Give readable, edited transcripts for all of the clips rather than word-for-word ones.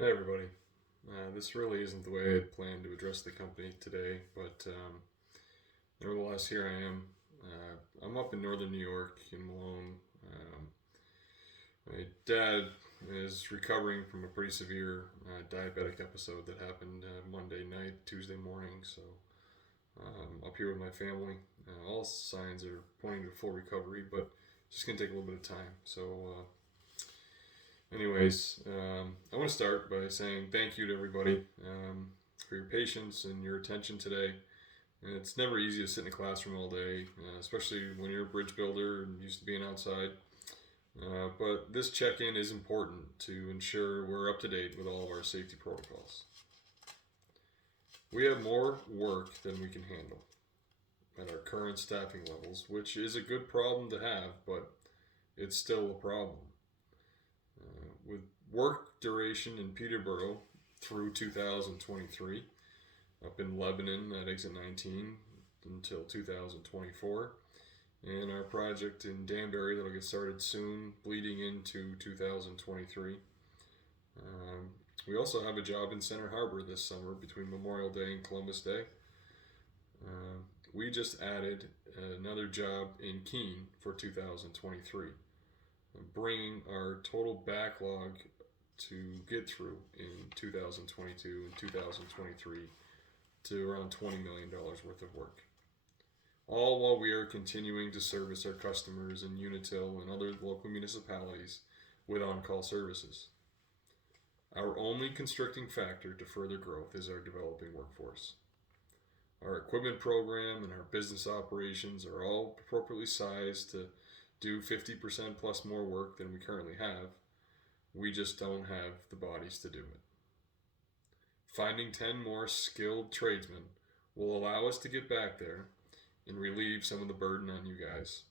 Hey everybody. This really isn't the way I had planned to address the company today, but nevertheless, here I am. I'm up in northern New York in Malone. My dad is recovering from a pretty severe diabetic episode that happened Monday night, Tuesday morning. So up here with my family. All signs are pointing to full recovery, but it's just going to take a little bit of time. So anyways, I want to start by saying thank you to everybody for your patience and your attention today. And it's never easy to sit in a classroom all day, especially when you're a bridge builder and used to being outside. But this check in is important to ensure we're up to date with all of our safety protocols. We have more work than we can handle at our current staffing levels, which is a good problem to have, but it's still a problem. With work duration in Peterborough through 2023, up in Lebanon at exit 19 until 2024, and our project in Danbury that'll get started soon, bleeding into 2023. We also have a job in Center Harbor this summer between Memorial Day and Columbus Day. We just added another job in Keene for 2023, bringing our total backlog to get through in 2022 and 2023 to around $20 million worth of work. All while we are continuing to service our customers in Unitil and other local municipalities with on-call services. Our only constricting factor to further growth is our developing workforce. Our equipment program and our business operations are all appropriately sized to do 50% plus more work than we currently have. We just don't have the bodies to do it. Finding 10 more skilled tradesmen will allow us to get back there and relieve some of the burden on you guys.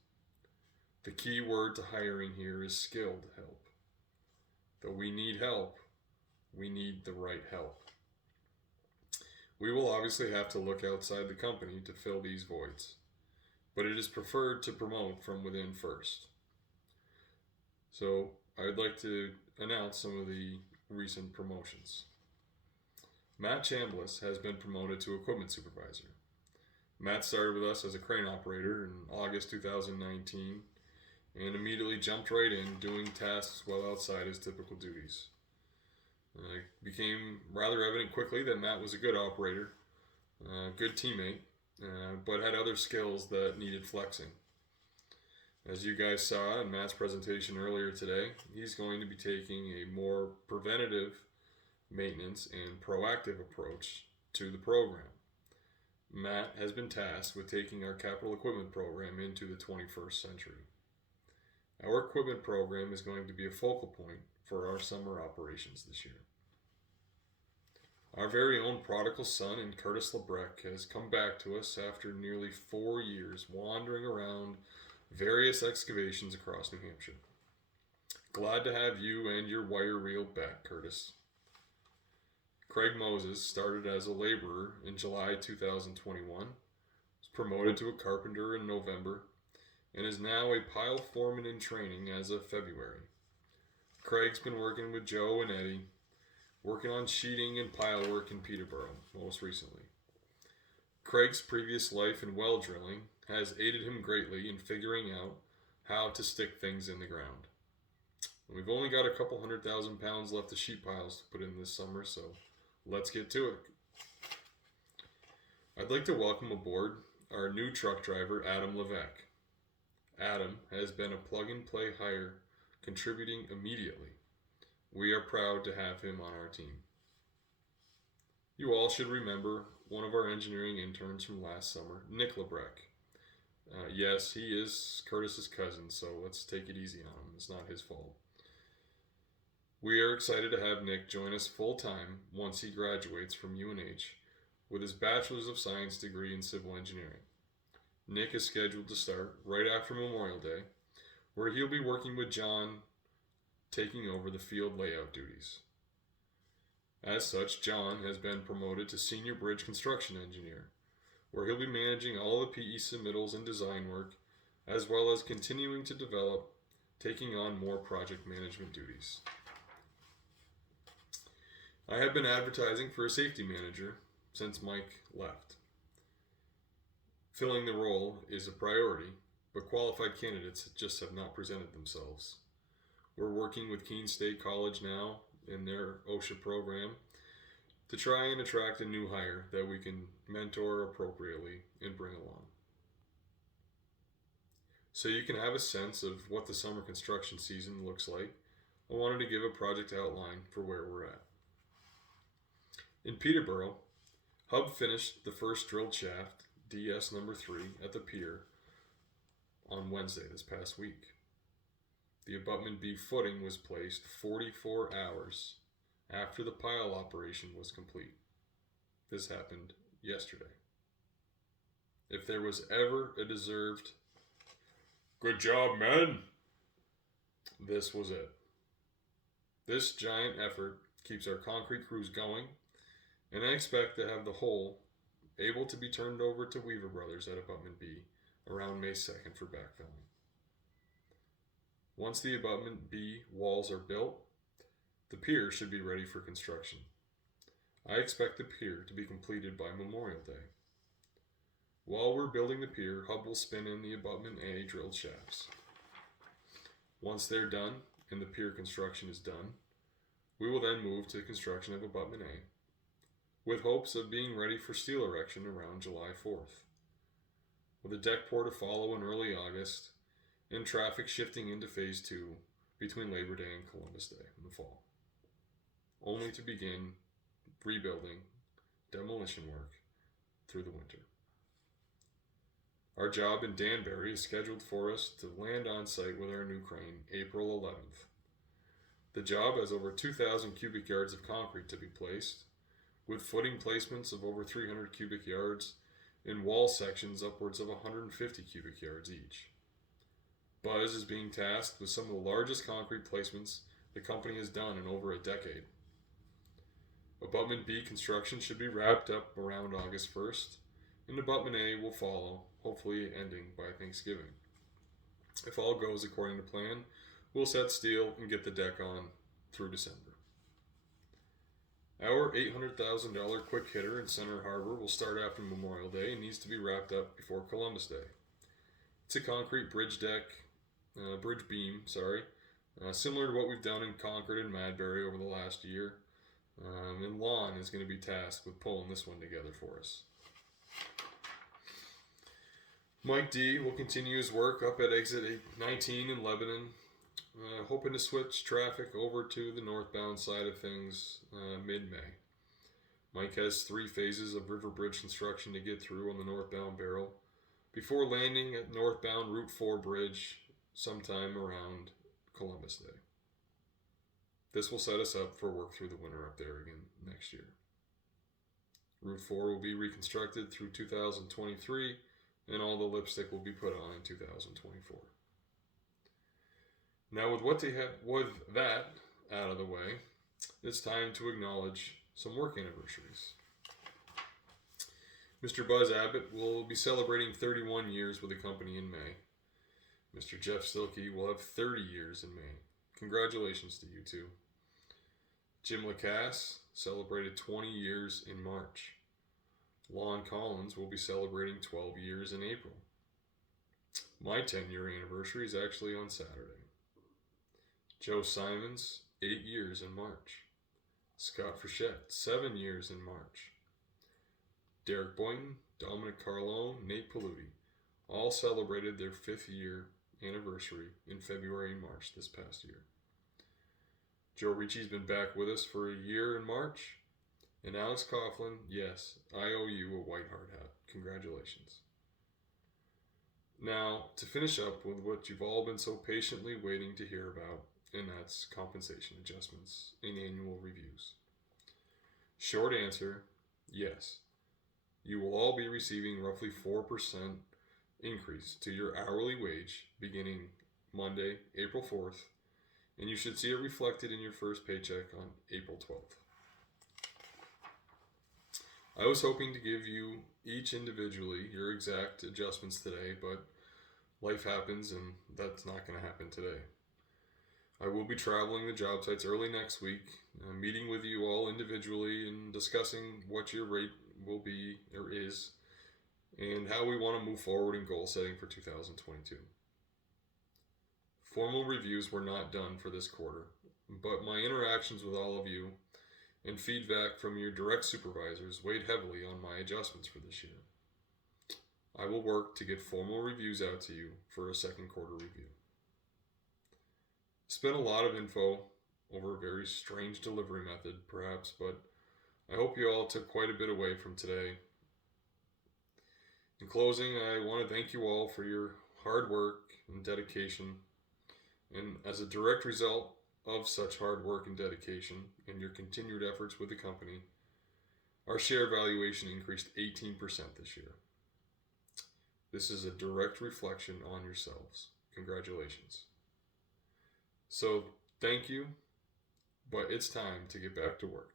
The key word to hiring here is skilled help. Though we need help, we need the right help. We will obviously have to look outside the company to fill these voids, but it is preferred to promote from within first. So I'd like to announce some of the recent promotions. Matt Chambliss has been promoted to equipment supervisor. Matt started with us as a crane operator in August 2019 and immediately jumped right in doing tasks well outside his typical duties. It became rather evident quickly that Matt was a good operator, good teammate, but had other skills that needed flexing. As you guys saw in Matt's presentation earlier today, he's going to be taking a more preventative maintenance and proactive approach to the program. Matt has been tasked with taking our capital equipment program into the 21st century. Our equipment program is going to be a focal point for our summer operations this year. Our very own prodigal son in Curtis Lebrecq has come back to us after nearly 4 years wandering around various excavations across New Hampshire. Glad to have you and your wire reel back, Curtis. Craig Moses started as a laborer in July 2021, was promoted to a carpenter in November, and is now a pile foreman in training as of February. Craig's been working with Joe and Eddie, working on sheeting and pile work in Peterborough most recently. Craig's previous life in well drilling has aided him greatly in figuring out how to stick things in the ground. We've only got a couple 100,000 pounds left of sheet piles to put in this summer, so let's get to it. I'd like to welcome aboard our new truck driver, Adam Levesque. Adam has been a plug-and-play hire, contributing immediately. We are proud to have him on our team. You all should remember one of our engineering interns from last summer, Nick Lebrecq. Yes, he is Curtis's cousin, so let's take it easy on him. It's not his fault. We are excited to have Nick join us full-time once he graduates from UNH with his Bachelor's of Science degree in Civil Engineering. Nick is scheduled to start right after Memorial Day, where he'll be working with John, taking over the field layout duties. As such, John has been promoted to Senior Bridge Construction Engineer, where he'll be managing all the PE submittals and design work, as well as continuing to develop, taking on more project management duties. I have been advertising for a safety manager since Mike left. Filling the role is a priority, but qualified candidates just have not presented themselves. We're working with Keene State College now in their OSHA program to try and attract a new hire that we can mentor appropriately and bring along. So you can have a sense of what the summer construction season looks like, I wanted to give a project outline for where we're at. In Peterborough, Hub finished the first drilled shaft, DS number 3, at the pier on Wednesday this past week. The abutment B footing was placed 44 hours after the pile operation was complete. This happened yesterday. If there was ever a deserved "good job, men," this was it. This giant effort keeps our concrete crews going, and I expect to have the whole able to be turned over to Weaver Brothers at abutment B around May 2nd for backfilling. Once the abutment B walls are built, the pier should be ready for construction. I expect the pier to be completed by Memorial Day. While we're building the pier, Hub will spin in the abutment A drilled shafts. Once they're done and the pier construction is done, we will then move to construction of abutment A, with hopes of being ready for steel erection around July 4th, with a deck pour to follow in early August, and traffic shifting into Phase 2 between Labor Day and Columbus Day in the fall, only to begin rebuilding demolition work through the winter. Our job in Danbury is scheduled for us to land on site with our new crane April 11th. The job has over 2,000 cubic yards of concrete to be placed, with footing placements of over 300 cubic yards and wall sections upwards of 150 cubic yards each. Buzz is being tasked with some of the largest concrete placements the company has done in over a decade. Abutment B construction should be wrapped up around August 1st, and abutment A will follow, hopefully ending by Thanksgiving. If all goes according to plan, we'll set steel and get the deck on through December. Our $800,000 quick hitter in Center Harbor will start after Memorial Day and needs to be wrapped up before Columbus Day. It's a concrete bridge beam, similar to what we've done in Concord and Madbury over the last year. And Lon is going to be tasked with pulling this one together for us. Mike D will continue his work up at exit 19 in Lebanon, hoping to switch traffic over to the northbound side of things mid-May. Mike has 3 phases of river bridge construction to get through on the northbound barrel before landing at northbound Route 4 bridge sometime around Columbus Day. This will set us up for work through the winter up there again next year. Route 4 will be reconstructed through 2023, and all the lipstick will be put on in 2024. Now, with that out of the way, it's time to acknowledge some work anniversaries. Mr. Buzz Abbott will be celebrating 31 years with the company in May. Mr. Jeff Stilkey will have 30 years in May. Congratulations to you two. Jim Lacasse celebrated 20 years in March. Lon Collins will be celebrating 12 years in April. My 10-year anniversary is actually on Saturday. Joe Simons, 8 years in March. Scott Frechette, 7 years in March. Derek Boynton, Dominic Carlone, Nate Paludi, all celebrated their 5th year anniversary in February and March this past year. Joe Ricci's been back with us for a year in March. And Alex Coughlin, yes, I owe you a white hard hat. Congratulations. Now, to finish up with what you've all been so patiently waiting to hear about, and that's compensation adjustments in annual reviews. Short answer, yes. You will all be receiving roughly 4% increase to your hourly wage beginning Monday, April 4th, and you should see it reflected in your first paycheck on April 12th. I was hoping to give you each individually your exact adjustments today, but life happens and that's not going to happen today. I will be traveling the job sites early next week, meeting with you all individually and discussing what your rate will be or is and how we want to move forward in goal setting for 2022. Formal reviews were not done for this quarter, but my interactions with all of you and feedback from your direct supervisors weighed heavily on my adjustments for this year. I will work to get formal reviews out to you for a second quarter review. Spent a lot of info over a very strange delivery method, perhaps, but I hope you all took quite a bit away from today. In closing, I want to thank you all for your hard work and dedication. And as a direct result of such hard work and dedication and your continued efforts with the company, our share valuation increased 18% this year. This is a direct reflection on yourselves. Congratulations. So, thank you, but it's time to get back to work.